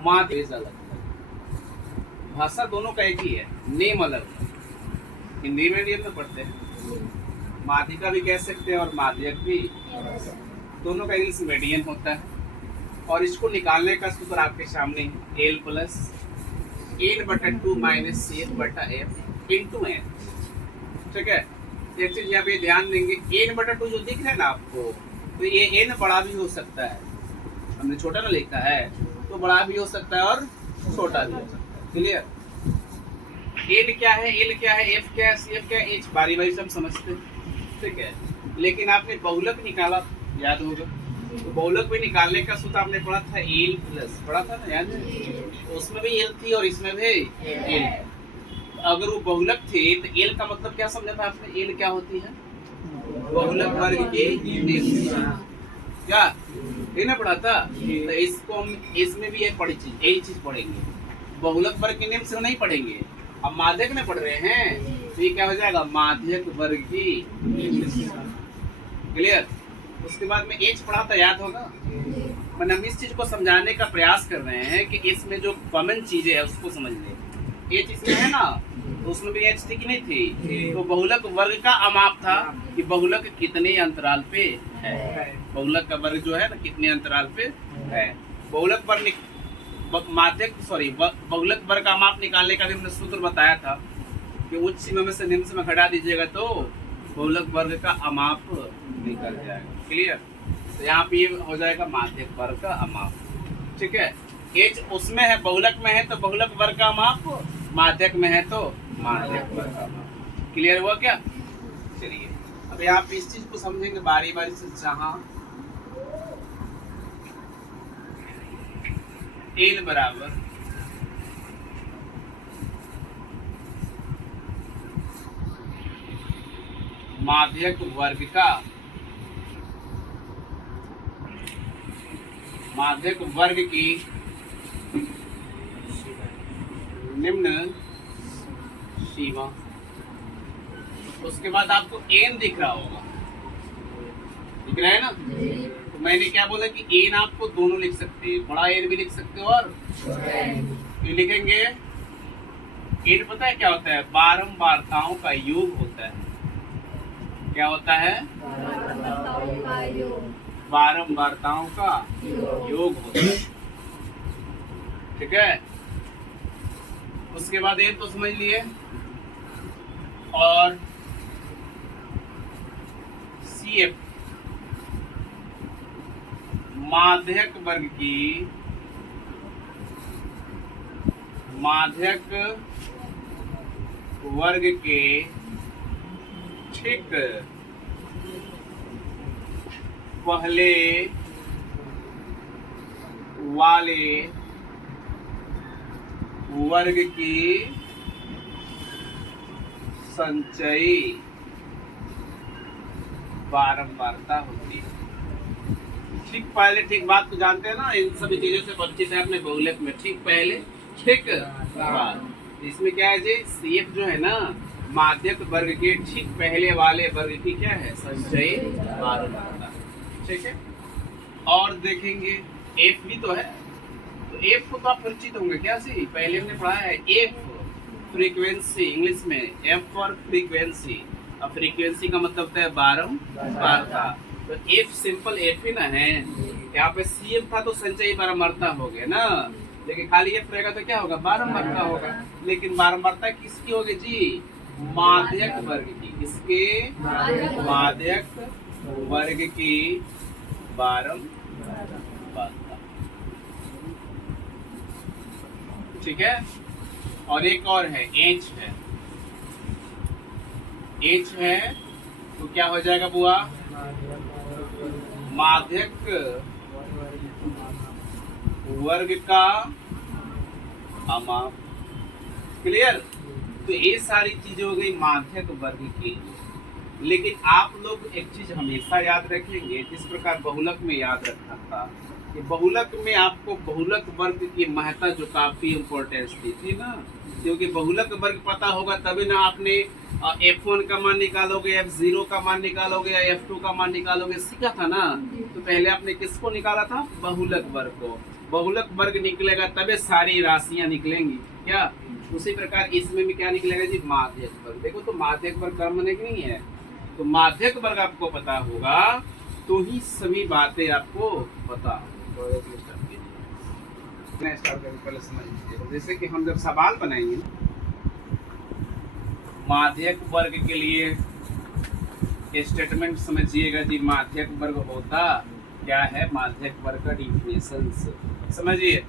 माध्यक अलग, भाषा दोनों का एक ही है, नेम अलग। हिंदी मीडियम में पढ़ते हैं, माध्यिका भी कह सकते हैं और माध्यक भी, दोनों का इंग्लिश मीडियम होता है। और इसको निकालने का सूत्र आपके सामने है, एल प्लस एन बटा 2 माइनस सी एफ बटा एफ इंटू एन। ठीक है, एक चीज यहाँ पे ध्यान देंगे, एन बटा 2 जो दिख रहा है ना आपको, तो ये एन बड़ा भी हो सकता है, हमने छोटा ना लिखा है तो बड़ा भी हो सकता है और छोटा भी हो सकता है। क्लियर? एन क्या है, एल क्या है, एफ क्या है, सी एफ क्या है, एच बारी बारी सब समझते हैं। ठीक है, लेकिन आपने बहुलक निकाला, याद होगा, तो बहुलक में निकालने का सूत्र आपने पढ़ा था एल प्लस, पढ़ा था ना, याद है? उसमें भी एल थी और इसमें भी एल। अगर वो बहुलक थे तो एल का मतलब क्या समझा था आपने? एल क्या होती है? बहुलक वर्ग की निम्न। क्या ये ना पढ़ा था? तो इसको हम इसमें भी एक पढ़ी चीज, यही चीज पढ़ेंगे, बहुलक वर्ग के निम्न से नहीं पढ़ेंगे। अब माध्यक में पढ़ रहे हैं तो ये क्या हो जाएगा? माध्यक वर्ग की निम्न। क्लियर? उसके बाद में एच पढ़ा था, याद होगा। मैंने हम इस चीज को समझाने का प्रयास कर रहे हैं कि इसमें जो कॉमन चीजें है उसको समझ ले। एच इसमें है ना, तो उसमें भी एच थी कि नहीं थी? तो बहुलक वर्ग का अमाप था कि बहुलक कितने अंतराल पे है, बहुलक का वर्ग जो है ना कितने अंतराल पे है। बहुलक वर्ग माध्यक बहुलक वर्ग का अमाप निकालने का भी हमने सूत्र बताया था कि उच्च सीमा में से निम्न सीमा घटा दीजिएगा तो बहुलक वर्ग का अमाप निकल जाएगा। क्लियर? तो यहाँ पे ये हो जाएगा माध्यक वर्ग का अमाप। ठीक है, एच उसमें है, बहुलक में है तो बहुलक वर्ग का अमाप, माध्यक में है तो माध्यक वर्ग का अमाप। क्लियर हुआ क्या? चलिए अब यहाँ पे इस चीज को समझेंगे बारी बारी से। जहां एल बराबर माध्यक वर्ग का, माध्यक वर्ग की निम्न सीमा, उसके बाद आपको एन दिख रहा होगा, दिख रहा है ना? तो मैंने क्या बोला कि एन आपको दोनों लिख सकते हैं, बड़ा एन भी लिख सकते हो और ये लिखेंगे। एन पता है क्या होता है? बारंबारताओं का योग होता है। क्या होता है? बारंबारताओं का योग होता है। ठीक है, उसके बाद ये तो समझ लिए। और सी एफ माध्यक वर्ग की, माध्यक वर्ग के ठीक पहले वाले वर्ग की संचयी बारंबारता होती है। ठीक पहले, ठीक बात तो जानते हैं ना, इन सभी चीजों से परिचित है अपने बहुलक में। ठीक पहले, ठीक बाद। इसमें क्या है जी? सीएफ जो है ना, माध्यक वर्ग के ठीक पहले वाले वर्ग की क्या है? संचयी बारंबारता। ठीक है, और देखेंगे एफ भी तो है, तो एफ को तो आप परिचित होंगे क्या? सी पहले हमने पढ़ा है, एफ फ्रीक्वेंसी, इंग्लिश में एफ फॉर फ्रीक्वेंसी। अब फ्रीक्वेंसी का मतलब होता है बारंबारता, तो एफ सिंपल एफ ही ना है। यहाँ पे सी एफ था तो संचयी बारंबारता हो गया ना, लेकिन खाली एफ रहेगा तो क्या होगा? बारंबारता होगा। लेकिन बारंबारता किसकी होगी जी? माध्यक वर्ग की। किसके? माध्यक वर्ग की बारंबारता। ठीक है, और एक और है, एच है। एच है तो क्या हो जाएगा बुआ? माध्यक वर्ग का अमाप। क्लियर? तो ये सारी चीजें हो गई माध्यक वर्ग की। लेकिन आप लोग एक चीज हमेशा याद रखेंगे, जिस प्रकार बहुलक में याद रखा था कि बहुलक में आपको बहुलक वर्ग की महत्ता जो काफी इम्पोर्टेंस दी थी ना, क्योंकि बहुलक वर्ग पता होगा तभी ना आपने F1 का मान निकालोगे, F0 का मान निकालोगे या F2 का मान निकालोगे, सीखा था ना। तो पहले आपने किसको निकाला था? बहुलक वर्ग को। बहुलक वर्ग निकलेगा तभी सारी राशियां निकलेंगी क्या। उसी प्रकार इसमें भी क्या निकलेगा जी? माध्यक वर्ग। देखो तो माध्यक वर्ग कर्म होने की नहीं है, तो माध्यक वर्ग आपको पता होगा तो ही सभी बातें आपको पता पहले समझ लीजिए। जैसे कि हम जब सवाल बनाएंगे माध्यक वर्ग के लिए स्टेटमेंट समझिएगा जी। माध्यक वर्ग होता क्या है? माध्यक वर्ग का डिफिनेशन समझिए।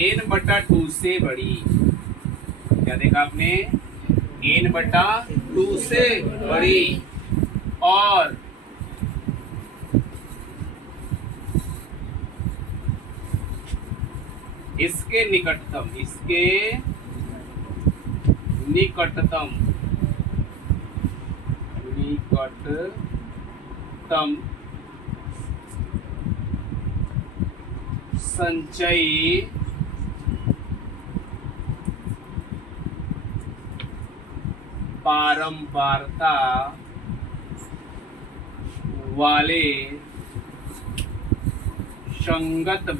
n/2 से बड़ी, क्या देखा आपने? n/2 से बड़ी और इसके निकटतम, इसके निकटतम संचयी बारंबारता वाले संगत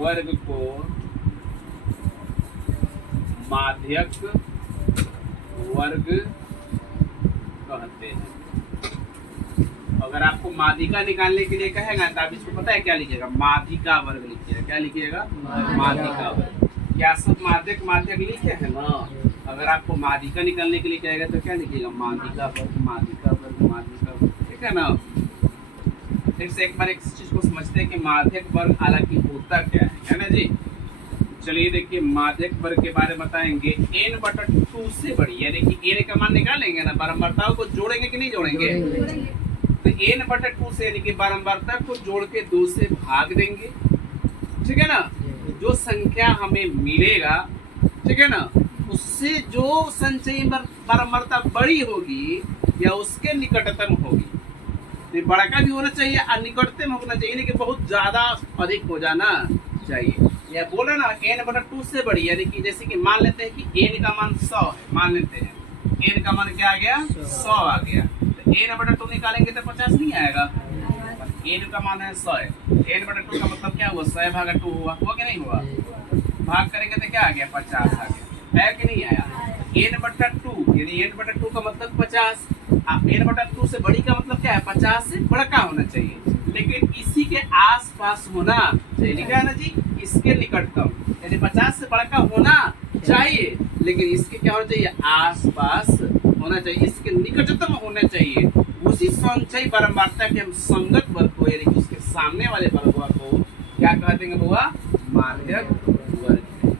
वर्ग को माध्यक वर्ग कहते हैं। अगर आपको माध्यिका निकालने के लिए कहेगा तो आप इसको पता है क्या लिखिएगा? माध्यिका वर्ग लिखिएगा। क्या लिखिएगा? माध्यिका वर्ग। क्या सब माध्यक माध्यक लिखे हैं ना? अगर आपको माध्यिका निकालने के लिए कहेगा तो क्या लिखिएगा? माध्यिका वर्ग, माध्यिका वर्ग, माध्यिका वर्ग, ठीक है ना। फिर से एक बार एक चीज को समझते हैं कि माध्यक वर्ग हालांकि होता क्या है ना जी। चलिए देखिए, माध्यक वर्ग के बारे में बताएंगे। n/2 से बड़ी, यानी कि n का मान निकालेंगे ना, बारंबारताओं को जोड़ेंगे कि नहीं जोड़ेंगे? तो n/2 से यानी कि बारंबारता को जोड़ के 2 से भाग देंगे, ठीक है ना। जो संख्या हमें मिलेगा, ठीक है ना, उससे जो संचयी बारंबारता बड़ी होगी या उसके निकटतम होगी, तो बड़ा भी होना चाहिए और निकटतम होना चाहिए, लेकिन बहुत ज्यादा अधिक हो जाना चाहिए। या बोला ना n/2 से बड़ी, यानी कि जैसे कि मान लेते हैं कि n का मान 100 है, मान लेते हैं n का मान क्या आ गया? 100 आ गया। तो n/2 निकालेंगे तो 50 नहीं आएगा। n का मान है 100 है, n/2 का मतलब क्या हुआ? 100/2 हुआ कि नहीं हुआ? भाग करेंगे तो क्या आ गया? 50 आ गया, है कि नहीं आया? n/2 यानी n/2 का मतलब 50। n/2 से बड़ी का मतलब क्या है? 50 से बड़ा का होना चाहिए, लेकिन इसी के आसपास होना चाहिए। लिखा है ना जी, इसके निकटतम, यानी 50 से बड़ा का होना चाहिए, लेकिन इसके क्या होना चाहिए? आसपास होना चाहिए, इसके निकटतम होना चाहिए। उसी संचयी बारंबारता के हम संगत वर्ग को, यानी कि उसके सामने वाले वर्ग को क्या कह देंगे बुआ? माध्यक वर्ग।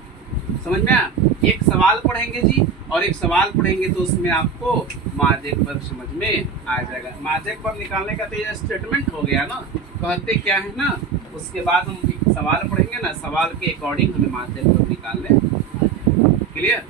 समझ में आया? एक सवाल पढ़ेंगे जी और एक सवाल पढ़ेंगे तो उसमें आपको माध्यक वर्ग समझ में आ जाएगा। माध्यक वर्ग निकालने का तो ये स्टेटमेंट हो गया ना, कहते क्या है ना। उसके बाद हम एक सवाल पढ़ेंगे ना, सवाल के अकॉर्डिंग हमें माध्यक वर्ग निकालने। क्लियर?